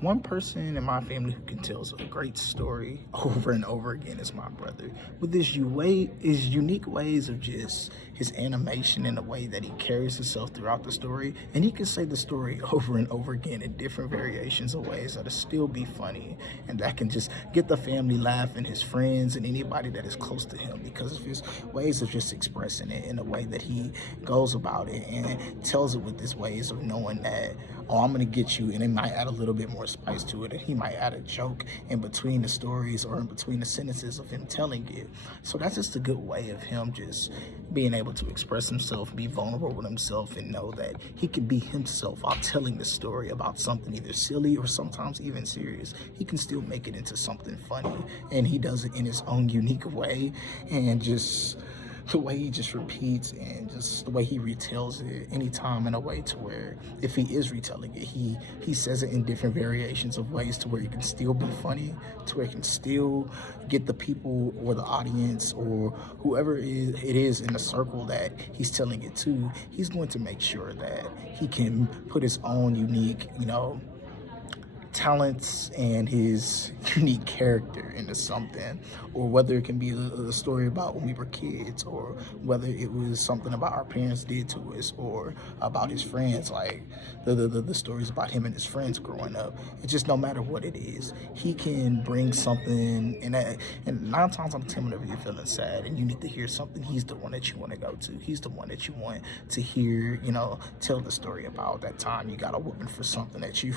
One person in my family who can tell a great story over and over again is my brother. With his unique ways of just his animation and the way that he carries himself throughout the story, and he can say the story over and over again in different variations of ways that'll still be funny and that can just get the family laughing, his friends and anybody that is close to him because of his ways of just expressing it in the way that he goes about it and tells it with his ways of knowing that, oh, I'm gonna get you, and it might add a little bit more spice to it, and he might add a joke in between the stories or in between the sentences of him telling it. So that's just a good way of him just being able to express himself, be vulnerable with himself, and know that he can be himself while telling the story about something either silly or sometimes even serious. He can still make it into something funny, and he does it in his own unique way, and just the way he just repeats and just the way he retells it anytime in a way to where if he is retelling it, he says it in different variations of ways to where it can still be funny, to where it can still get the people or the audience or whoever it is in the circle that he's telling it to, he's going to make sure that he can put his own unique, talents and his unique character into something, or whether it can be a story about when we were kids, or whether it was something about our parents did to us, or about his friends, like the stories about him and his friends growing up. It's just no matter what it is, he can bring something, and 9 times out of 10 whenever you're feeling sad and you need to hear something, he's the one that you want to go to. He's the one that you want to hear, tell the story about that time you got a whooping for something that you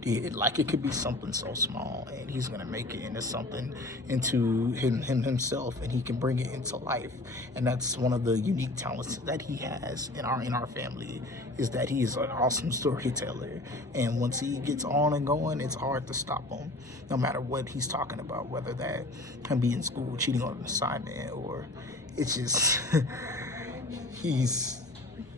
did. Like, it could be something so small, and he's gonna make it into something, into himself, and he can bring it into life. And that's one of the unique talents that he has in our family, is that he is an awesome storyteller. And once he gets on and going, it's hard to stop him, no matter what he's talking about, whether that can be in school cheating on an assignment, or it's just he's,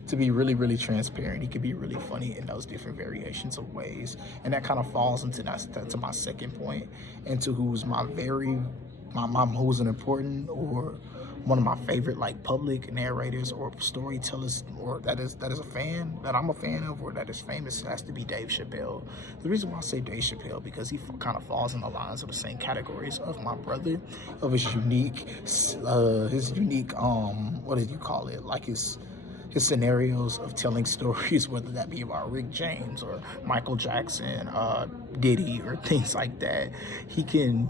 to be really, really transparent, he can be really funny in those different variations of ways. And that kind of falls into to my second point, into who's who's an important, or one of my favorite like public narrators or storytellers, or that is a fan, that I'm a fan of, or that is famous, has to be Dave Chappelle. The reason why I say Dave Chappelle, because he kind of falls in the lines of the same categories of my brother, of his unique, what did you call it, like his scenarios of telling stories, whether that be about Rick James or Michael Jackson, Diddy, or things like that. He can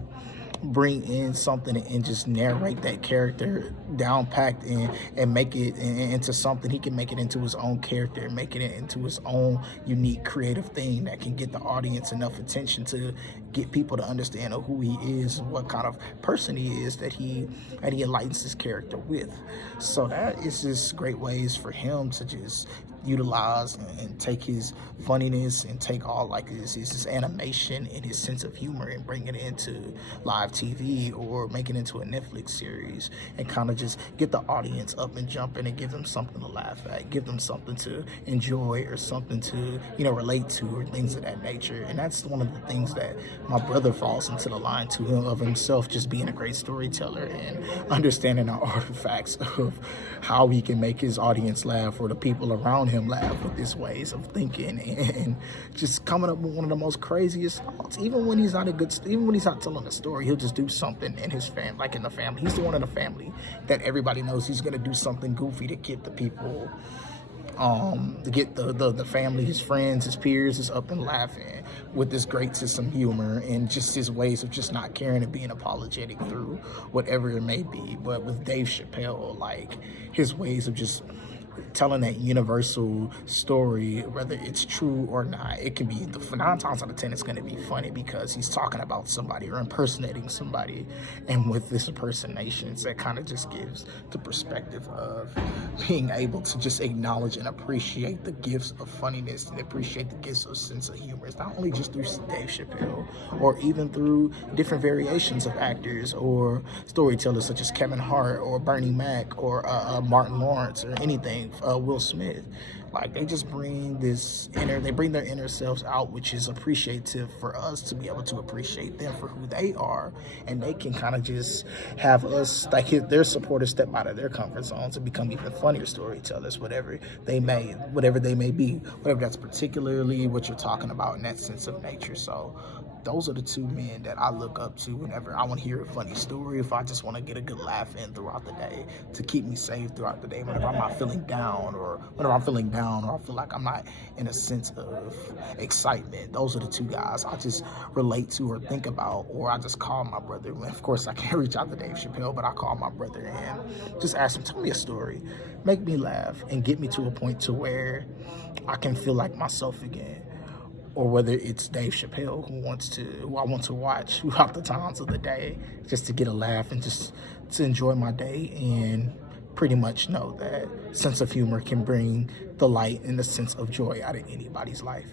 bring in something and just narrate that character down packed and make it into something. He can make it into his own character, making it into his own unique creative thing that can get the audience enough attention to get people to understand who he is, what kind of person he is that he enlightens his character with. So that is just great ways for him to just utilize and take his funniness and take all like his animation and his sense of humor and bring it into live TV or make it into a Netflix series, and kind of just get the audience up and jumping and give them something to laugh at, give them something to enjoy or something to relate to, or things of that nature. And that's one of the things that my brother falls into the line to him of himself, just being a great storyteller and understanding the artifacts of how he can make his audience laugh, or the people around him laugh, with his ways of thinking, and just coming up with one of the most craziest thoughts. Even when he's not telling a story, he'll just do something in his family, like in the family. He's the one in the family that everybody knows he's gonna do something goofy to get the people, to get the family, his friends, his peers is up and laughing, with this great sense of humor and just his ways of just not caring and being apologetic through whatever it may be. But with Dave Chappelle, like, his ways of just telling that universal story, whether it's true or not, it can be, 9 times out of 10 it's going to be funny, because he's talking about somebody or impersonating somebody, and with this impersonations, that kind of just gives the perspective of being able to just acknowledge and appreciate the gifts of funniness and appreciate the gifts of sense of humor. It's not only just through Dave Chappelle, or even through different variations of actors or storytellers such as Kevin Hart or Bernie Mac or Martin Lawrence or anything, Will Smith. Like they just bring they bring their inner selves out, which is appreciative for us to be able to appreciate them for who they are. And they can kind of just have us, like their supporters step out of their comfort zones and become even funnier storytellers, whatever they may be, whatever that's particularly what you're talking about in that sense of nature. So those are the two men that I look up to whenever I want to hear a funny story, if I just want to get a good laugh in throughout the day, to keep me safe throughout the day, whenever I'm not feeling down, or I feel like I'm not in a sense of excitement. Those are the two guys I just relate to or think about, or I just call my brother. Of course, I can't reach out to Dave Chappelle, but I call my brother and just ask him, tell me a story, make me laugh, and get me to a point to where I can feel like myself again. Or whether it's Dave Chappelle who I want to watch throughout the times of the day, just to get a laugh and just to enjoy my day, and pretty much know that sense of humor can bring the light and the sense of joy out of anybody's life.